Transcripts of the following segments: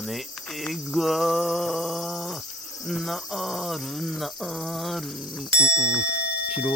羽がなるなる白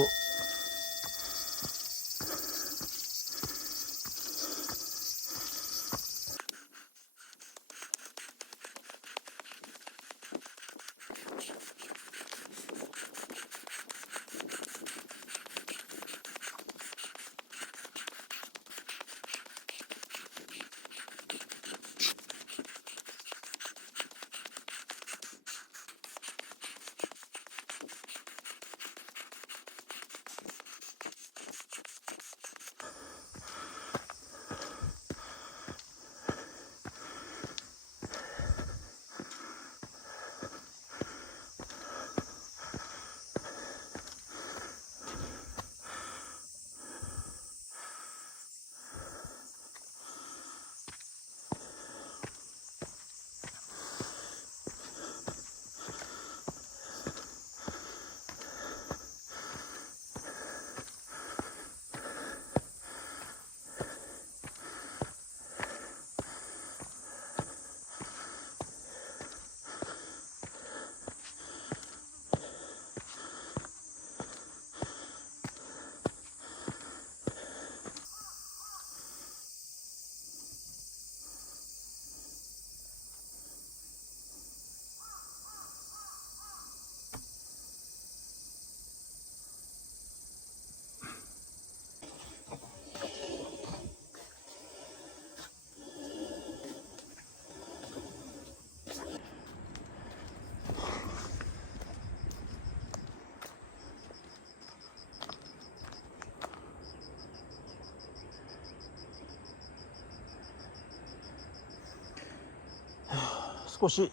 少し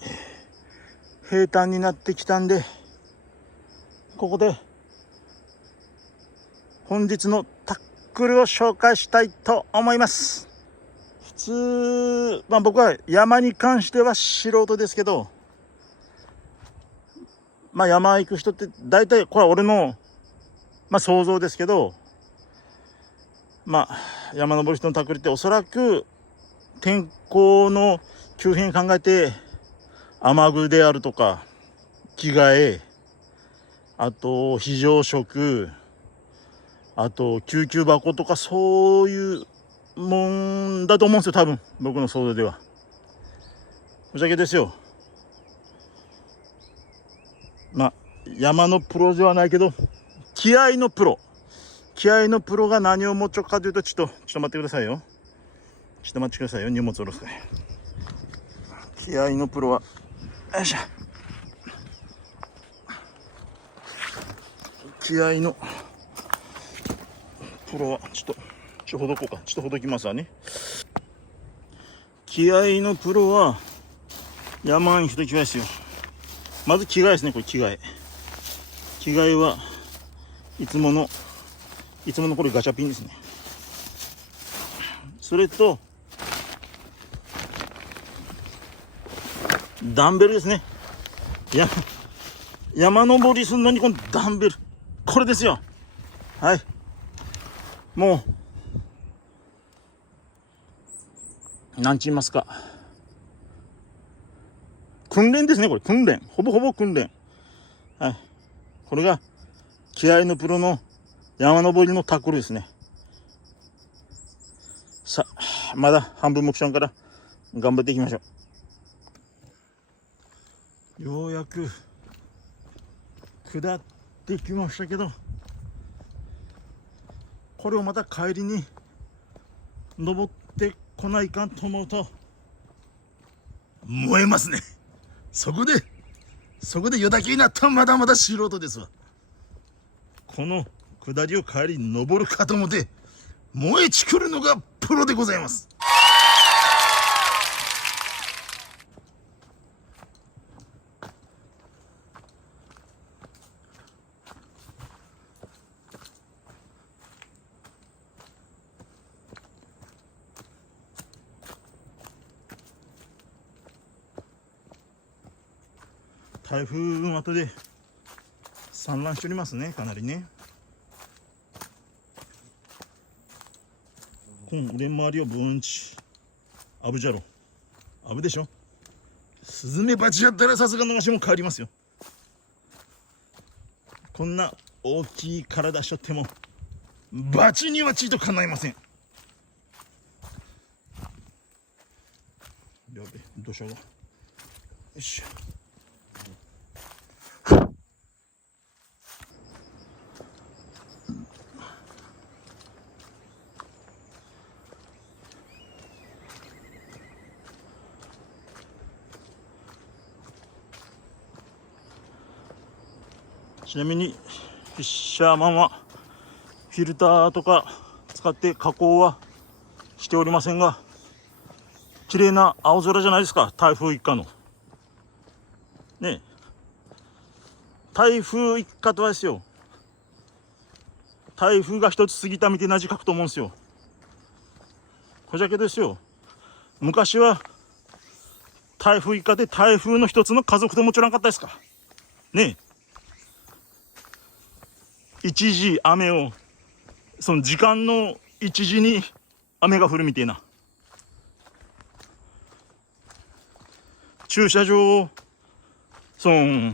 平坦になってきたんで、ここで本日のタックルを紹介したいと思います。普通、僕は山に関しては素人ですけど、山行く人って大体これは俺の想像ですけど、山登る人のタックルっておそらく天候の急変考えて雨具であるとか着替え、あと非常食、あと救急箱とかそういうもんだと思うんですよ、多分僕の想像では。ぶっちゃけですよ。山のプロではないけど気合のプロが何を持っちゃうかというと、ちょっと待ってくださいよ。ちょっと待ってくださいよ。荷物下ろすから。気合のプロはよいしょ。気合のプロはちょっとほどこうか。ちょっとほどきますわね。気合のプロは山に一きわですよ。まず着替えですね。これ着替えはいつものこれガチャピンですね。それとダンベルですね。山登りするのにこのダンベル、これですよ。はい、もうなんち言いますか、訓練ですね。これ訓練、ほぼほぼ訓練。はい、これが気合のプロの山登りのタックルですね。さあ、まだ半分目標から頑張っていきましょう。ようやく下ってきましたけど、これをまた帰りに登ってこないかんと思うと燃えますね。そこで夜だけになったらまだまだ素人ですわ。この下りを帰りに登るかと思って燃えちくるのがプロでございます。台風の後で散乱しておりますね、かなりね。この腕周りをブーンチアブじゃろ、アブでしょ。スズメバチやったらさすがのわしも変わりますよ。こんな大きい体しとってもバチにはちいとかないません。やべ、どうしようか。よいしょ。ちなみにフィッシャーマンはフィルターとか使って加工はしておりませんが、綺麗な青空じゃないですか、台風一過のね。台風一過とはですよ、台風が一つ過ぎたみたいな字書くと思うんですよ。これだけですよ。昔は台風一過で台風の一つの家族ともちろんかったですかね。一時雨を、その時間の一時に雨が降るみたいな。駐車場をその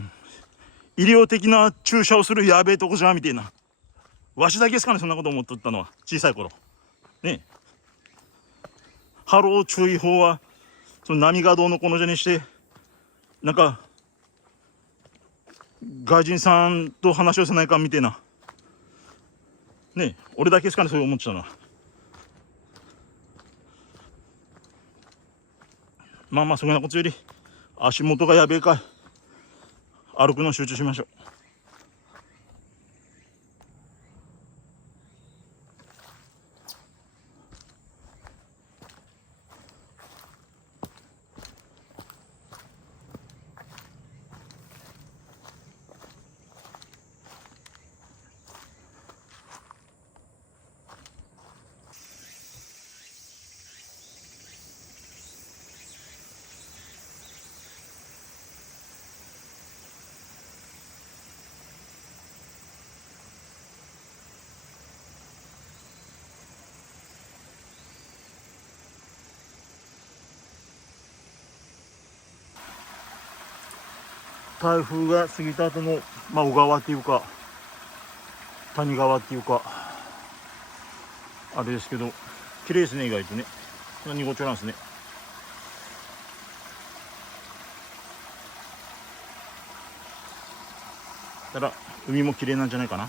医療的な駐車をするやべえとこじゃんみたいな。わしだけですかね、そんなこと思っとったのは。小さい頃ね。波浪注意報はその波がどうのこのじゃにして、なんか外人さんと話をせないかみたいなね。俺だけですかね、そう思っちゃうのは。まあまあ、そんなことより足元がやべえかい、歩くの集中しましょう。台風が過ぎた後の、まあ、小川っていうか谷川っていうかあれですけど、綺麗ですね。意外とね、何ごちょなんですね。ただ海も綺麗なんじゃないかな。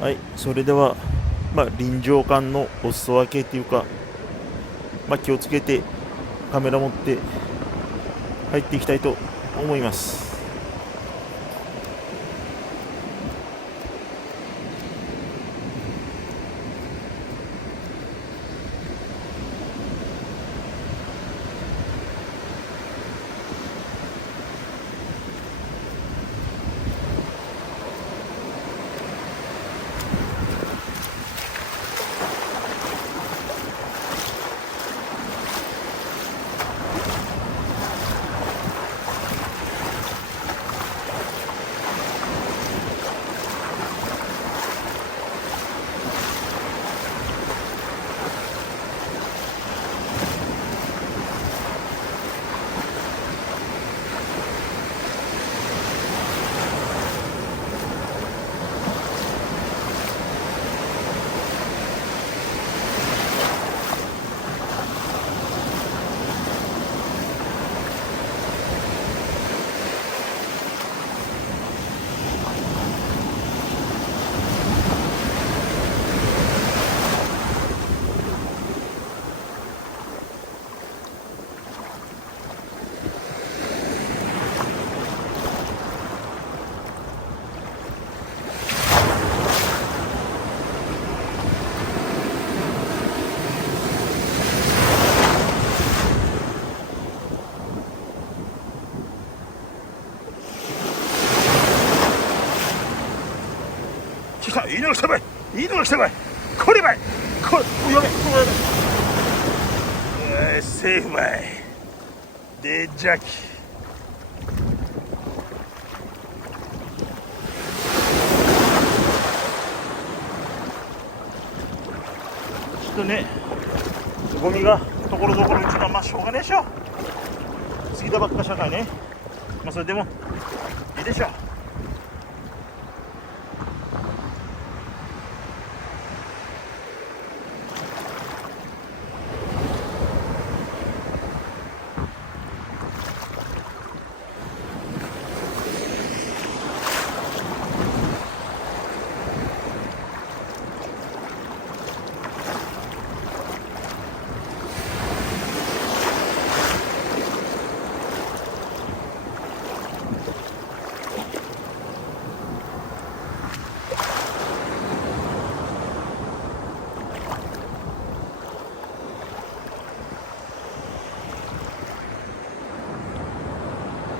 はい、それでは、臨場感のお裾分けっていうか、気をつけてカメラ持って入っていきたいと思います。来た、いいのが来たばい、いいのが来たばい、こればい、これ、やべ、これ、セーフばい、で、ジャッキ。ちょっとね、ゴミがところどころうちのしょうがねえでしょ。過ぎたばっか社会ね。それでもいいでしょ。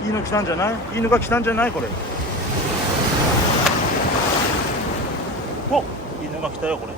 いいの来たんじゃない？いいのが来たんじゃない？これ。お、いいのが来たよこれ。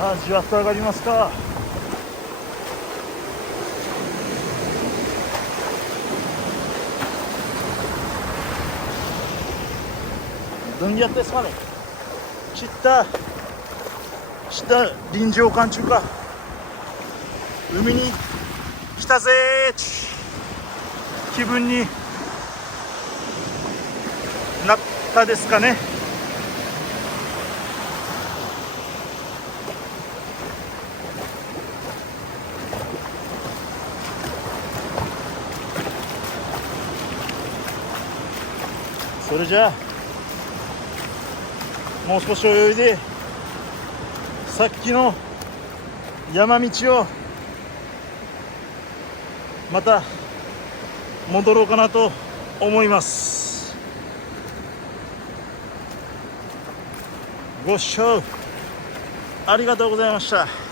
さあ、じわっと上がりますか。どんやってですかね。知った臨場感中か。海に来たぜーち気分になったですかね。それじゃあもう少し泳いでさっきの山道をまた戻ろうかなと思います。ご視聴ありがとうございました。